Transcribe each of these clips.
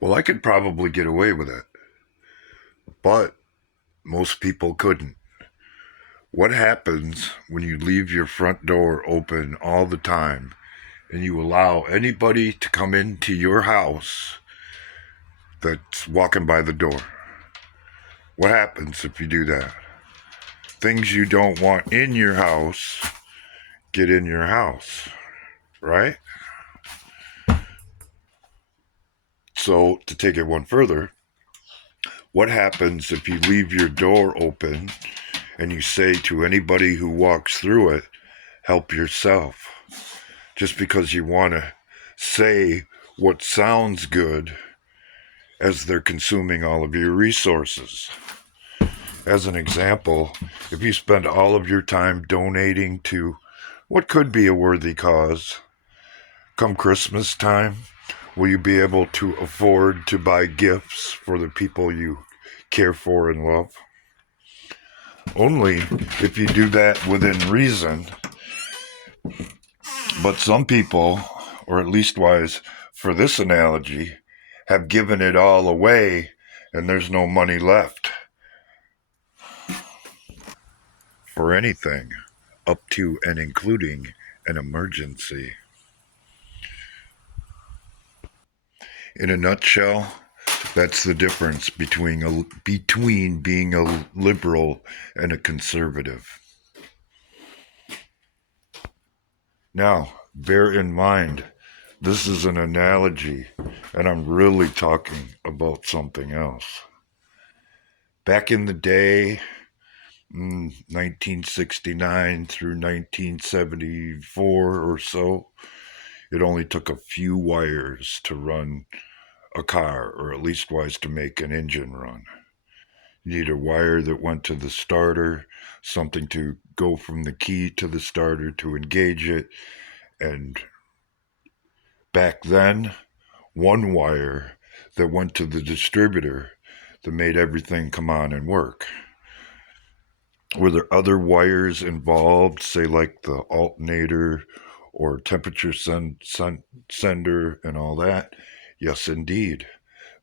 Well, I could probably get away with it, but most people couldn't. What happens when you leave your front door open all the time and you allow anybody to come into your house that's walking by the door? What happens if you do that? Things you don't want in your house get in your house, right? So, to take it one further, what happens if you leave your door open and you say to anybody who walks through it, help yourself? Just because you want to say what sounds good as they're consuming all of your resources. As an example, if you spend all of your time donating to what could be a worthy cause, come Christmas time, will you be able to afford to buy gifts for the people you care for and love? Only if you do that within reason. But some people, or at least wise for this analogy, have given it all away and there's no money left for anything, up to and including an emergency. In a nutshell, that's the difference between being a liberal and a conservative. Now, bear in mind, this is an analogy, and I'm really talking about something else. Back in the day, 1969 through 1974 or so, it only took a few wires to run a car, or at least wise to make an engine run. You need a wire that went to the starter, something to go from the key to the starter to engage it, and back then, one wire that went to the distributor that made everything come on and work. Were there other wires involved, say like the alternator or temperature sender and all that? Yes, indeed.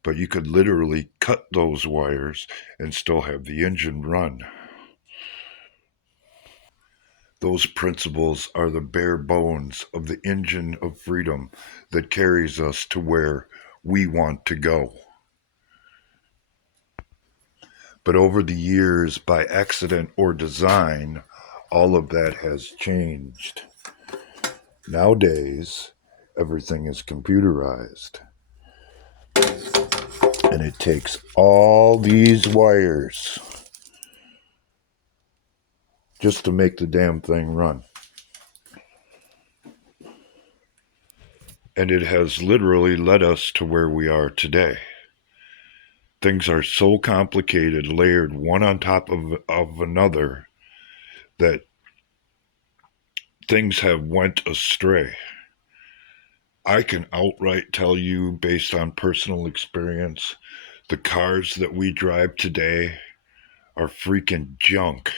But you could literally cut those wires and still have the engine run. Those principles are the bare bones of the engine of freedom that carries us to where we want to go. But over the years, by accident or design, all of that has changed. Nowadays, everything is computerized. And it takes all these wires just to make the damn thing run. And it has literally led us to where we are today. Things are so complicated, layered one on top of another, that things have went astray. I can outright tell you, based on personal experience, the cars that we drive today are freaking junk.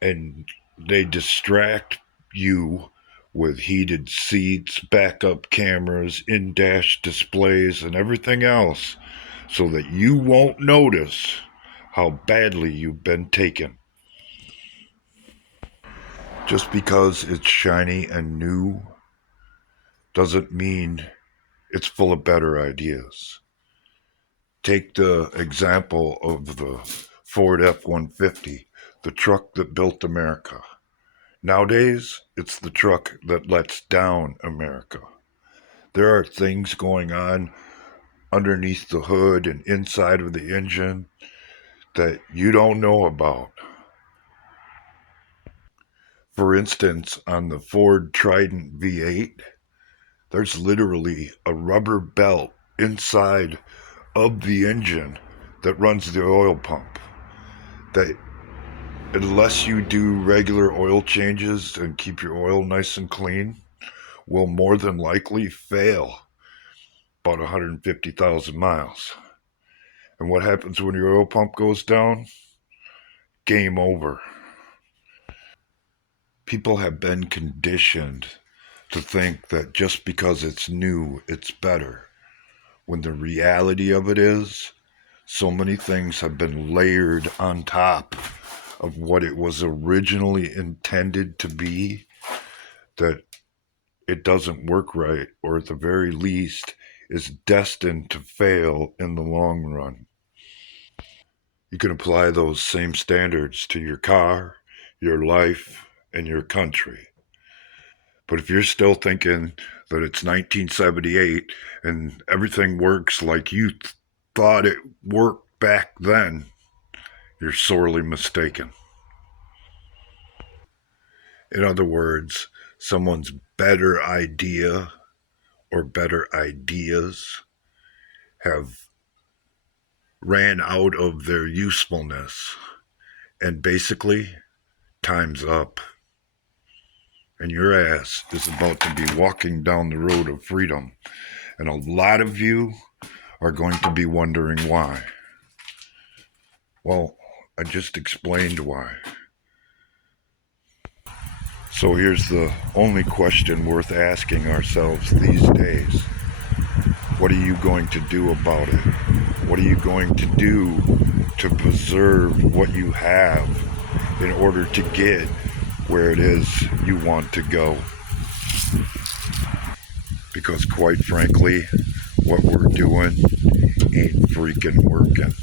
And they distract you with heated seats, backup cameras, in-dash displays, and everything else so that you won't notice how badly you've been taken. Just because it's shiny and new doesn't mean it's full of better ideas. Take the example of the Ford F-150, the truck that built America. Nowadays, it's the truck that lets down America. There are things going on underneath the hood and inside of the engine that you don't know about. For instance, on the Ford Trident V8, there's literally a rubber belt inside of the engine that runs the oil pump that, unless you do regular oil changes and keep your oil nice and clean, will more than likely fail about 150,000 miles. And what happens when your oil pump goes down? Game over. People have been conditioned to think that just because it's new, it's better. when the reality of it is so many things have been layered on top of what it was originally intended to be that it doesn't work right, or at the very least is destined to fail in the long run. You can apply those same standards to your car, your life, and your country. But if you're still thinking that it's 1978 and everything works like you thought it worked back then, you're sorely mistaken. In other words, someone's better idea or better ideas have ran out of their usefulness, and basically, time's up. And your ass is about to be walking down the road of freedom. And a lot of you are going to be wondering why. Well, I just explained why. So here's the only question worth asking ourselves these days. What are you going to do about it? What are you going to do to preserve what you have in order to get where it is you want to go? Because quite frankly, what we're doing ain't freaking working.